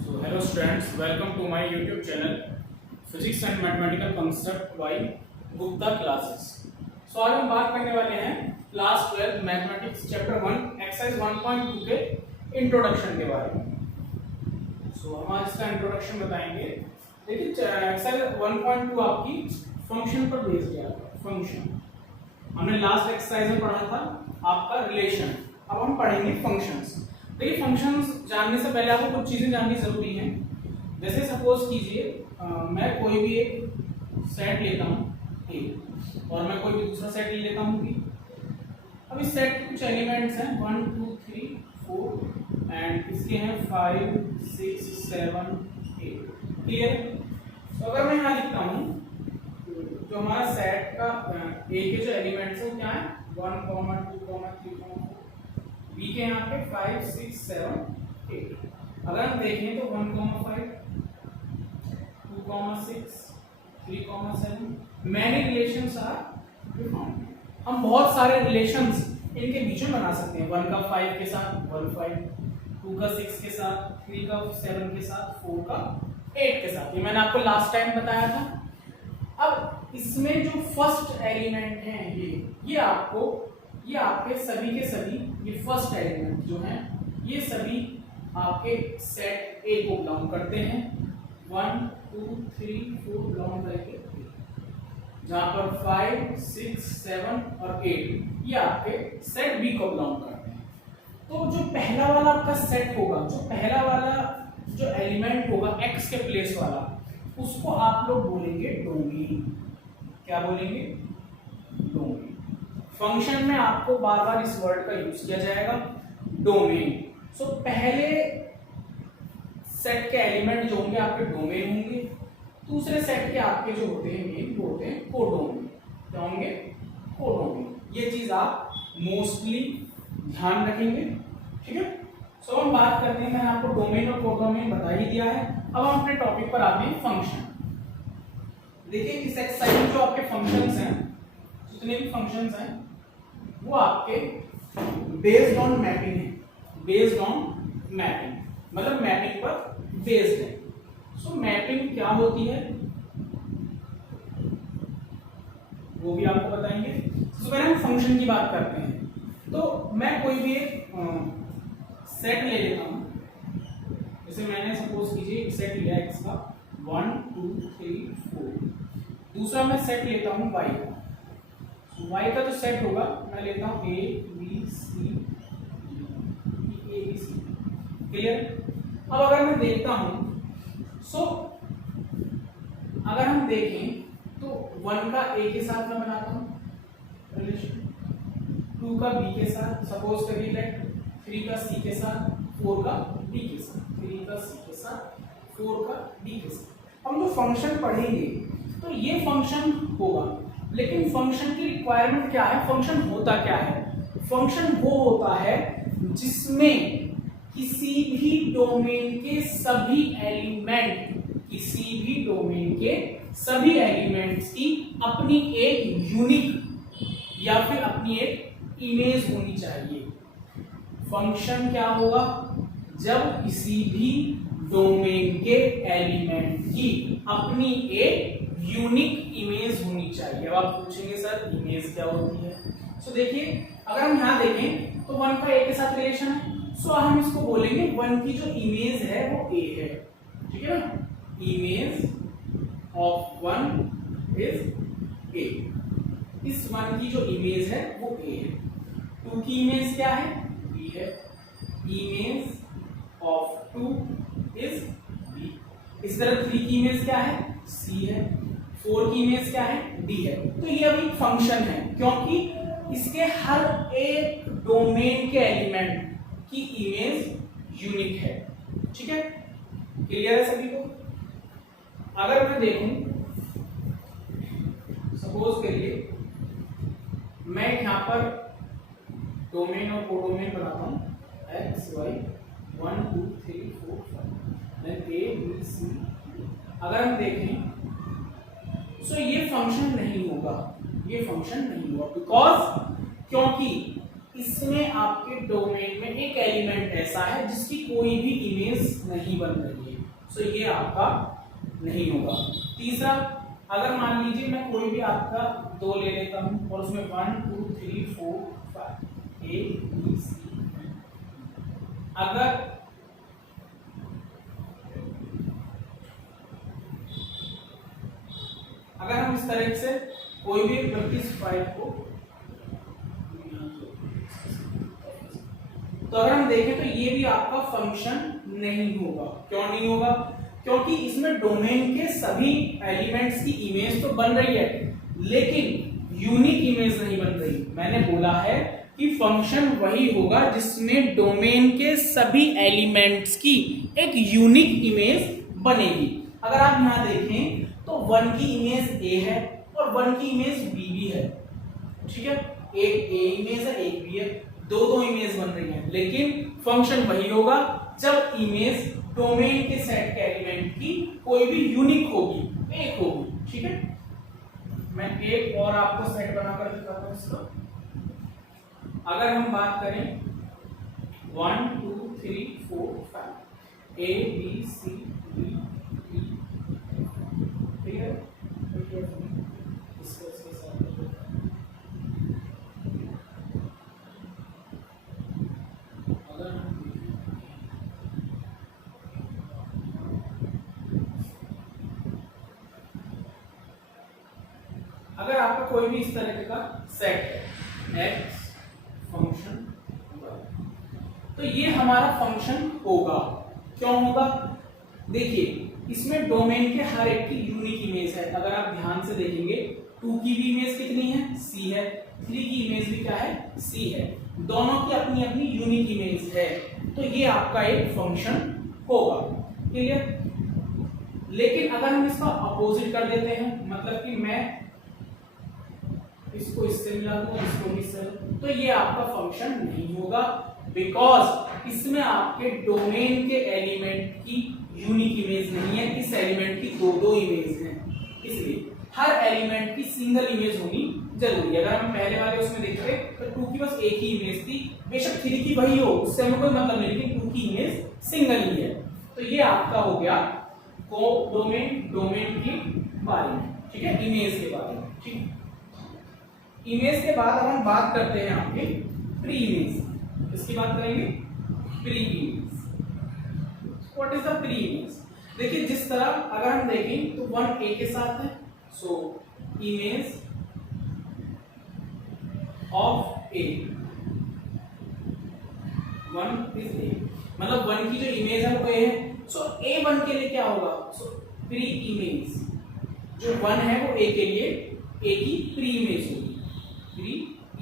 So hello students, welcome to my YouTube channel Physics and Mathematical Concept by Gupta Classes. So आज हम बात करने वाले हैं क्लास 12 मैथमेटिक्स चैप्टर 1 एक्सरसाइज 1.2 के इंट्रोडक्शन के बारे में. So हम आज इसका इंट्रोडक्शन बताएंगे. देखिए एक्सरसाइज 1.2 आपकी फंक्शन पर बेस्ड है. फंक्शन हमने लास्ट एक्सरसाइज में पढ़ा था आपका रिलेशन. अब हम पढ़ेंगे फंक्शंस. देखिए फंक्शंस जानने से पहले आपको कुछ चीजें जाननी जरूरी हैं. जैसे सपोज कीजिए मैं कोई भी एक सेट लेता हूँ A और मैं कोई भी दूसरा सेट ले लेता हूँ B. अब इस सेट के कुछ एलिमेंट्स हैं 1 2 3 4 एंड इसके हैं 5 6 7 8. क्लियर. तो अगर मैं यहाँ लिखता हूँ जो हमारा सेट का A के जो एलिमेंट्स हैं वो क्या है 1 2 3 4. B के यहाँ पे 5 6 7 8. अगर हम देखें तो 1 5 2 6 3 7 मैनी रिलेशंस आर फाउंड. हम बहुत सारे रिलेशंस इनके बीच में बना सकते हैं. 1 का 5 के साथ 1 5, 2 का 6 के साथ, 3 का 7 के साथ, 4 का 8 के साथ. ये मैंने आपको लास्ट टाइम बताया था. अब इसमें जो फर्स्ट एलिमेंट है ये आपके सभी के सभी ये फर्स्ट एलिमेंट जो हैं ये सभी आपके सेट ए को बिलोंग करते हैं. 1 2 3 4 बिलोंग करके जहां पर 5 6 7 और 8 ये आपके सेट बी को बिलोंग करते हैं. तो जो पहला वाला आपका सेट होगा, जो पहला वाला जो एलिमेंट होगा एक्स के प्लेस वाला, उसको आप लोग बोलेंगे डोमेन. क्या बोलेंगे? डोमेन. फंक्शन में आपको बार बार इस वर्ड का यूज किया जाएगा डोमेन. सो पहले सेट के एलिमेंट जो होंगे आपके डोमेन होंगे. दूसरे सेट के आपके जो होते हैं मेन वो होते हैं कोडोमेन. क्या होंगे? कोडोमेन. ये चीज आप मोस्टली ध्यान रखेंगे. ठीक है. सो हम बात करते हैं. मैंने आपको डोमेन और कोडोमेन बता ही दिया है. अब हम अपने टॉपिक पर आते हैं फंक्शन. देखिए इस एक्सरसाइज में जो आपके फंक्शंस हैं, जितने भी फंक्शंस हैं वो आपके बेस्ड ऑन मैपिंग है. बेस्ड ऑन मैपिंग मतलब मैपिंग पर बेस्ड है. सो मैपिंग क्या होती है वो भी आपको बताएंगे. सबसे पहले हम फंक्शन की बात करते हैं. तो मैं कोई भी एक सेट ले लेता हूं. जैसे मैंने सपोज कीजिए एक सेट लिया एक्स का 1 2 3 4. दूसरा मैं सेट लेता हूं y का. y का जो सेट होगा मैं लेता हूं a b c d. Clear. अब अगर मैं देखता हूं अगर हम देखें तो 1 का a के साथ मैं बनाता हूं रिलेशन, 2 का b के साथ सपोज करिए लेट, 3 का c के साथ, 4 का d के साथ, 3 का c के साथ, 4 का d के साथ. हम जो फंक्शन पढ़ेंगे तो ये फंक्शन होगा. लेकिन फंक्शन की रिक्वायरमेंट क्या है? फंक्शन होता क्या है? फंक्शन वो होता है जिसमें किसी भी डोमेन के सभी एलिमेंट्स की अपनी एक यूनिक या फिर अपनी एक इमेज होनी चाहिए. फंक्शन क्या होगा? जब किसी भी डोमेन के एलिमेंट की अपनी एक यूनिक इमेज होनी चाहिए. अब आप पूछेंगे सर इमेज क्या होती है? सो देखिए अगर हम यहाँ देखें तो 1 का a के साथ रिलेशन है. सो हम इसको बोलेंगे 1 की जो इमेज है वो a है. ठीक है ना. Image of 1 is a. इस 1 की जो इमेज है वो a है. 2 की इमेज क्या है? b है. Image of 2 is b. इस तरह 3 की इमेज क्या है? c है. 4 की इमेज क्या है? d है. तो ये अभी फंक्शन है क्योंकि इसके हर एक डोमेन के एलिमेंट की इमेज यूनिक है. ठीक है. क्लियर है सभी को? अगर मैं देखूं सपोज करिए मैं यहां पर डोमेन और कोडोमेन बनाता हूं x y 1 2 3 4 5 then a b c. अगर हम देखें सो ये फंक्शन नहीं होगा. ये फंक्शन नहीं होगा बिकॉज क्योंकि इसमें आपके डोमेन में एक एलिमेंट ऐसा है जिसकी कोई भी इमेज नहीं बन रही है, सो ये आपका नहीं होगा। तीसरा, अगर मान लीजिए मैं कोई भी आपका 2 ले लेता हूं और उसमें 1 2 3 4 5 A B C, अगर हम इस तरह से कोई भी 25 को, तो अगर हम देखें तो ये भी आपका फंक्शन नहीं होगा। क्यों नहीं होगा? क्योंकि इसमें डोमेन के सभी एलिमेंट्स की इमेज तो बन रही है लेकिन यूनिक इमेज नहीं बन रही। मैंने बोला है कि फंक्शन वही होगा जिसमें डोमेन के सभी एलिमेंट्स की एक यूनिक इमेज बनेगी। अगर आप यहां देखें तो 1 की इमेज A है और 1 की इमेज B भी है, ठीक है, एक A इमेज है एक B है, दो इमेज बन रही है, लेकिन फंक्शन वही होगा जब इमेज डोमेन के सेट के एलिमेंट की कोई भी यूनिक होगी, एक होगी, ठीक है। मैं एक और आपको सेट बनाकर दिखाता हूं इसका। अगर हम बात करें 1 2 3 4 5 A B C D E, ठीक है, इसके साथ अगर आपका कोई भी इस तरह का सेट है x फंक्शन, तो ये हमारा फंक्शन होगा। क्यों होगा? देखिए इसमें डोमेन के हर एक की यूनिक इमेज है। अगर आप ध्यान से देखेंगे 2 की भी इमेज कितनी है? C है। 3 की इमेज भी क्या है? C है। दोनों की अपनी अपनी यूनिक इमेज है, तो ये आपका एक फंक्शन होगा, क्लियर। लेकिन अगर हम इसका अपोजिट कर देते हैं, मतलब कि मैं इसको इससे मिला दूं और इसको इससे, तो ये आपका फंक्शन नहीं होगा, बिकॉज इसमें आपके डोमेन के एलिमेंट की यूनिक इमेज नहीं है, इस एलिमेंट की दो इमेज हैं, इसलिए हर एलिमेंट की सिंगल इमेज होनी जरूरी है। अगर हम पहले वाले उसमें देखते तो 2 की बस एक ही इमेज थी, बेशक 3 की वही हो, उससे हमें कोई मतलब नहीं, लेकिन 2 की इमेज सिंगल ही है। तो ये आपका हो गया डोमेन के बारे में, ठीक है, इमेज के बारे में, ठीक है। इमेज के बाद अब हम बात करते हैं आपके प्री इमेज। इसकी बात करेंगे pre image. What is the pre image? देखिए जिस तरह अगर हम देखें तो 1 A के साथ है, so image of A 1 is A, मतलब 1 की जो इमेज है वो A है, सो A1 के लिए क्या होगा? सो प्री इमेज जो 1 है वो A के लिए A की प्री इमेज होगी। Pre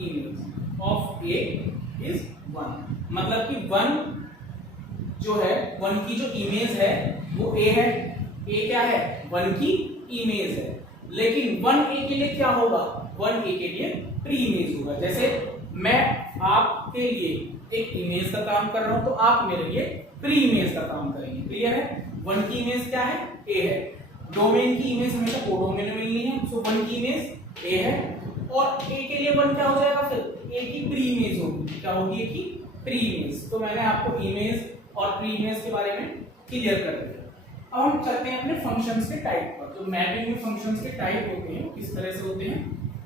image of A is 1, मतलब कि 1 जो है 1 की जो इमेज है वो A है। A क्या है? 1 की इमेज है, लेकिन 1A के लिए क्या होगा? 1A के लिए प्री इमेज होगा। जैसे मैं आपके लिए एक इमेज का काम कर रहा हूं, तो आप मेरे लिए प्री इमेज का काम करेंगे, क्लियर है। 1 की इमेज क्या है? A है। डोमेन की इमेज हमेशा कोडोमेन में मिलनी है, सो 1 की इमेज A है, और A के लिए 1 क्या हो जाएगा? फिर A की प्री इमेज होगी। क्या होगी? A की प्री इमेज। तो मैंने आपको इमेज और प्री इमेज के बारे में क्लियर कर दिया। अब हम चलते हैं अपने फंक्शंस के टाइप पर। तो मैपिंग में फंक्शंस के टाइप होते हैं, किस तरह से होते हैं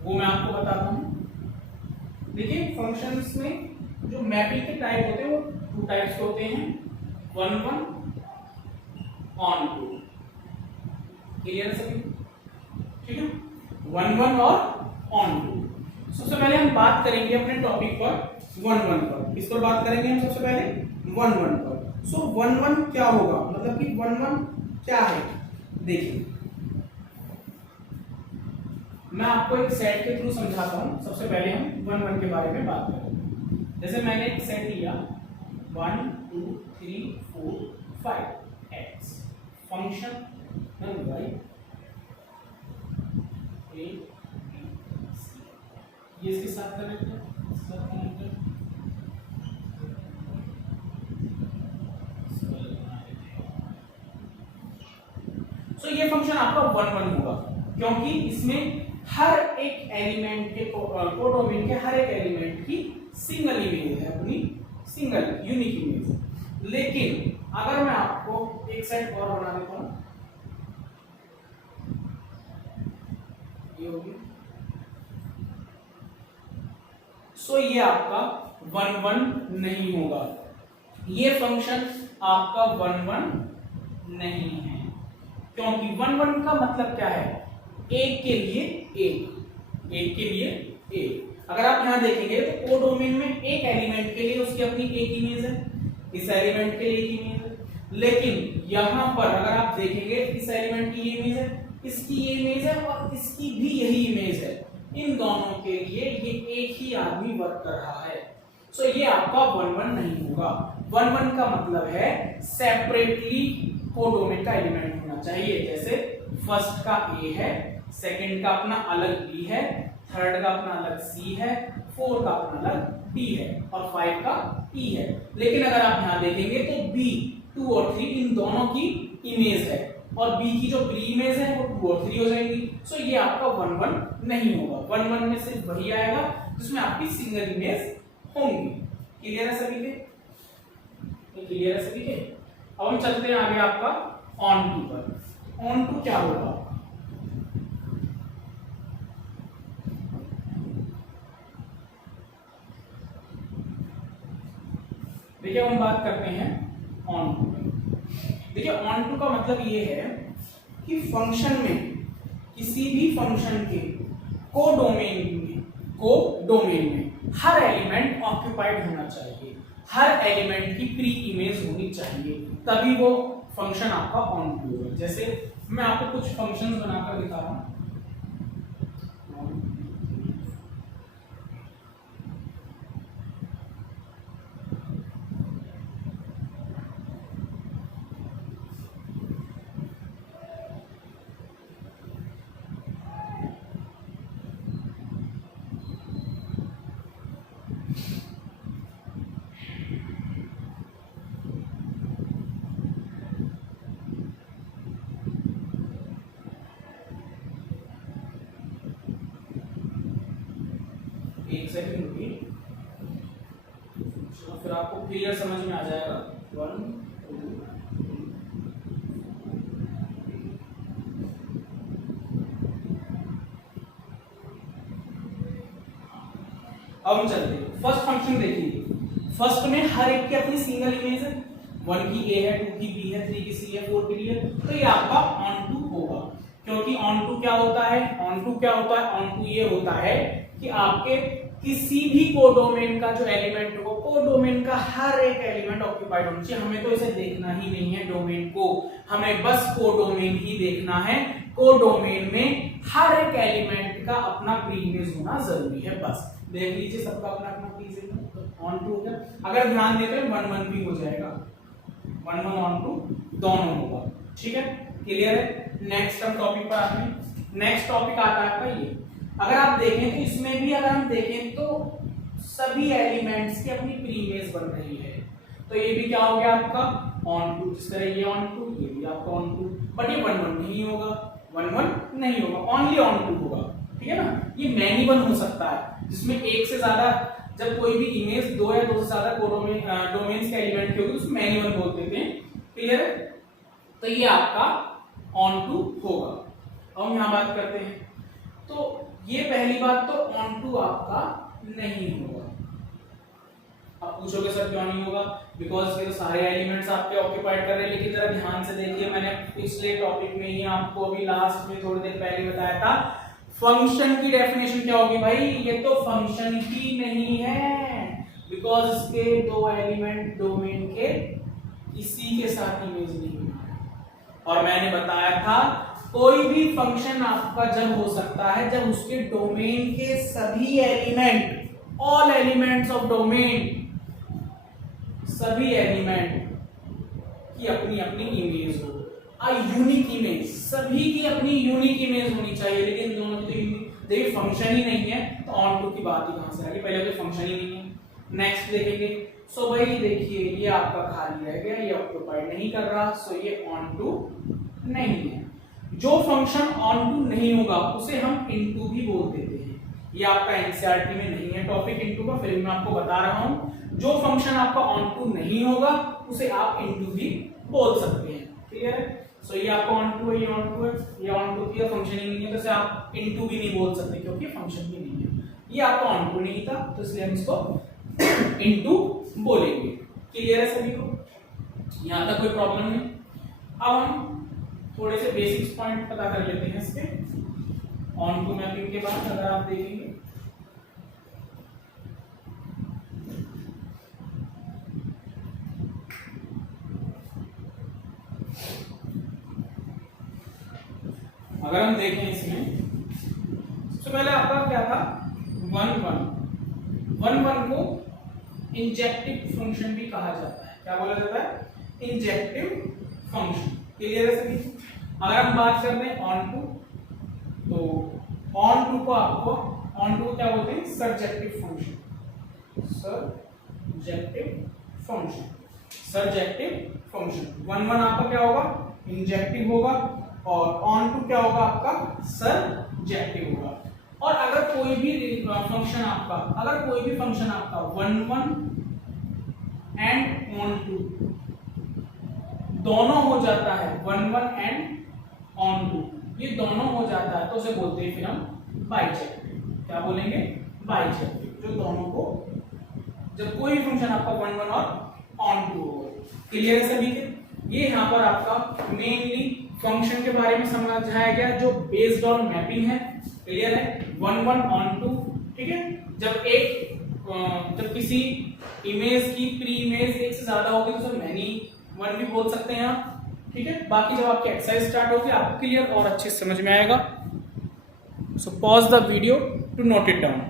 वो मैं आपको बताता हूं। देखिए फंक्शंस में जो मैपिंग के टाइप होते हैं वो 2 टाइप्स के होते हैं, 1 1 ऑन टू। क्लियर है सभी? ठीक है, 1 1 और ऑन टू। सबसे पहले हम बात करेंगे अपने टॉपिक पर 1 1 पर। किस पर बात करेंगे हम? सबसे पहले 1 1 पर। सो 1 1 क्या होगा? मतलब कि 1 1 क्या है? देखिए मैं आपको एक सेट के थ्रू समझाता हूं। सबसे पहले हम 1 1 के बारे में बात करेंगे। जैसे मैंने एक सेट लिया 1 2 3 4 5 x फंक्शन y a ये इसके साथ कनेक्ट है, इसके साथ कनेक्ट है। सो ये फंक्शन आपका 1 1 होगा, क्योंकि इसमें हर एक एलिमेंट के कोडोमेन के हर एक एलिमेंट की सिंगल इमेज है, अपनी सिंगल यूनिक इमेज। लेकिन अगर मैं आपको एक साइड और बना देता हूं, ये होगी, सो ये आपका 1 1 नहीं होगा, ये फंक्शन आपका 1 1 नहीं है, क्योंकि 1 1 का मतलब क्या है, एक के लिए एक, एक के लिए एक। अगर आप यहां देखेंगे तो कोडोमेन में एक एलिमेंट के लिए उसकी अपनी एक इमेज है, इस एलिमेंट के लिए एक इमेज है, लेकिन यहां पर अगर आप देखेंगे इस एलिमेंट की ये इमेज है, इसकी ये इमेज है और इसकी भी यही इमेज है, इन दोनों के लिए ये एक ही आदमी वर्क कर रहा है। सो ये आपका 1 1 नहीं होगा। 1 1 का मतलब है सेपरेटली कोडोमेन का एलिमेंट होना चाहिए, जैसे फर्स्ट का ए है, सेकंड का अपना अलग बी है, थर्ड का अपना अलग सी है, फोर्थ का अपना अलग डी है और 5 का ई है। लेकिन अगर आप यहां देखेंगे तो बी 2 और 3 इन दोनों की इमेज है और बी की जो प्री इमेज है वो 2 और 3 हो जाएंगी। सो ये आपका 1 1 नहीं होगा। 1 1 में सिर्फ वही आएगा जिसमें आपकी सिंगल इमेज होंगी। क्लियर है सभी के? क्लियर है सभी के? अब हम चलते हैं आगे आपका ऑन टू पर। ऑन टू क्या होगा? देखिए हम बात करते हैं ऑन टू पर। देखिए ऑन टू का मतलब ये है कि फंक्शन में, किसी भी फंक्शन के कोडोमेन में हर एलिमेंट ऑक्यूपाइड होना चाहिए, हर एलिमेंट की प्री इमेज होनी चाहिए, तभी वो फंक्शन आपका ऑन टू होगा। जैसे मैं आपको कुछ फंक्शंस बनाकर दिखा रहा हूं। एक सेकंड रुकिए, फिर आपको क्लियर समझ में आ जाएगा। 1 2 अब हम चलते हैं फर्स्ट फंक्शन। देखिए फर्स्ट में हर एक की अपनी सिंगल इमेज है, 1 की ए है, 2 की बी है, 3 की सी है, 4 की डी है, तो ये आपका ऑन टू होगा। क्योंकि ऑन टू क्या होता है? ऑन टू क्या होता है? ऑन टू ये होता है कि आपके किसी भी कोडोमेन का जो एलिमेंट हो, कोडोमेन का हर एक एलिमेंट ऑक्यूपाइड होना चाहिए। हमें तो इसे देखना ही नहीं है डोमेन को, हमें बस कोडोमेन ही देखना है। कोडोमेन में हर एक एलिमेंट का अपना प्री इमेज होना जरूरी है। बस देख लीजिए सबका अपना अपना प्री इमेज ऑन टू हो गया। अगर ध्यान देते हैं 1 1 भी हो जाएगा, 1 1 ऑन टू दोनों होगा। ठीक है, क्लियर है? नेक्स्ट हम टॉपिक पर आते हैं। नेक्स्ट टॉपिक आता है आपका ये। अगर आप देखें तो इसमें भी अगर हम देखें तो सभी एलिमेंट्स की अपनी प्री इमेज बन रही है, तो ये भी क्या हो गया आपका ऑन टू। जिस तरह ये ऑन टू, ये भी आपका ऑन टू, बट ये 1 1 नहीं होगा, 1 1 नहीं होगा, ओनली ऑन टू होगा। ठीक है ना? ये मैनी वन हो सकता है जिसमें एक से ज्यादा, जब कोई भी इमेज 2 या 2 से ज्यादा डोमेन्स के एलिमेंट की होगी उसको मैनी वन बोलते थे। क्लियर है? तो ये आपका ऑन टू होगा। अब हम यहां बात करते हैं, तो ये पहली बात तो ऑन टू आपका नहीं होगा। आप पूछोगे सर क्यों नहीं होगा? बिकॉज ये तो सारे एलिमेंट्स आपके ऑक्यूपाइड कर रहे हैं। लेकिन जरा ध्यान से देखिए, मैंने पिछले टॉपिक में ही आपको अभी लास्ट में थोड़ी देर पहले बताया था, फंक्शन की डेफिनेशन क्या होगी भाई? ये तो फंक्शन ही नहीं है, बिकॉज इसके 2 एलिमेंट डोमेन के किसी के साथ इमेज नहीं है। और मैंने बताया था कोई भी फंक्शन आपका जब हो सकता है जब उसके डोमेन के सभी element, all elements of domain, सभी एलिमेंट की अपनी अपनी इमेज हो, अ यूनिक इमेज, सभी की अपनी यूनिक इमेज होनी चाहिए। लेकिन दोनों की तो देखिए फंक्शन ही नहीं है, तो ऑन टू की बात ही कहां से आ गई? पहले तो फंक्शन ही नहीं है। नेक्स्ट देखेंगे, सो भाई देखिए ये आपका खाली रह गया, ये ऑक्यूपाइड नहीं कर रहा, सो ये ऑन टू नहीं है। जो फंक्शन ऑन टू नहीं होगा उसे हम इनटू भी बोल देते हैं। ये आपका एनसीईआरटी में नहीं है टॉपिक इनटू का, फिर मैं आपको बता रहा हूं जो फंक्शन आपका ऑन टू नहीं होगा उसे आप इनटू भी बोल सकते हैं। क्लियर है? सो ये आपका ऑन टू है, ये ऑन टू है, ये ऑन टू की फंक्शन ही नहीं है तो इसे आप इनटू भी नहीं बोल सकते क्योंकि फंक्शन भी नहीं है। ये आपका ऑन टू नहीं था तो इसलिए हम इसको इनटू बोलेंगे। क्लियर है सभी को? यहां तक कोई प्रॉब्लम नहीं। अब हम थोड़े से बेसिक्स पॉइंट पता कर लेते हैं इसके ऑन टू मैपिंग के बाद। अगर आप देखेंगे अगर हम देखें इसमें सबसे पहले आपका क्या था 1 1 को इंजेक्टिव फंक्शन भी कहा जाता है। क्या बोला जाता है? Injective function. क्लियर है सभी? अगर हम बात करते हैं ऑन टू, तो ऑन टू को आपको ऑन टू क्या बोलते हैं? Surjective function. Surjective function, surjective function. 1 1 आपका क्या होगा? इंजेक्टिव होगा और ऑन टू क्या होगा? आपका सर्जेक्टिव होगा। और अगर कोई भी फंक्शन आपका 1 1 एंड ऑन टू दोनों हो जाता है, 1 1 एंड ऑन टू ये दोनों हो जाता है तो उसे बोलते हैं फिर हम बाइजेक्टिव। क्या बोलेंगे? बाइजेक्टिव। जो दोनों को, जब कोई भी फंक्शन आपका 1 1 और ऑन टू हो। क्लियर है सभी के? ये यहाँ पर आपका मेनली फंक्शन के बारे में समझाया गया जो बेस्ड ऑन मैपिंग है। क्लियर है? 1 1 ऑन टू, ठीक है। जब किसी इमेज की प्री इमेज एक से ज्यादा होगी तो मैनी वन भी बोल सकते हैं आप, ठीक है। बाकी जब आपकी एक्सरसाइज स्टार्ट होगी आपको क्लियर और अच्छे से समझ में आएगा। So pause the video to note it down.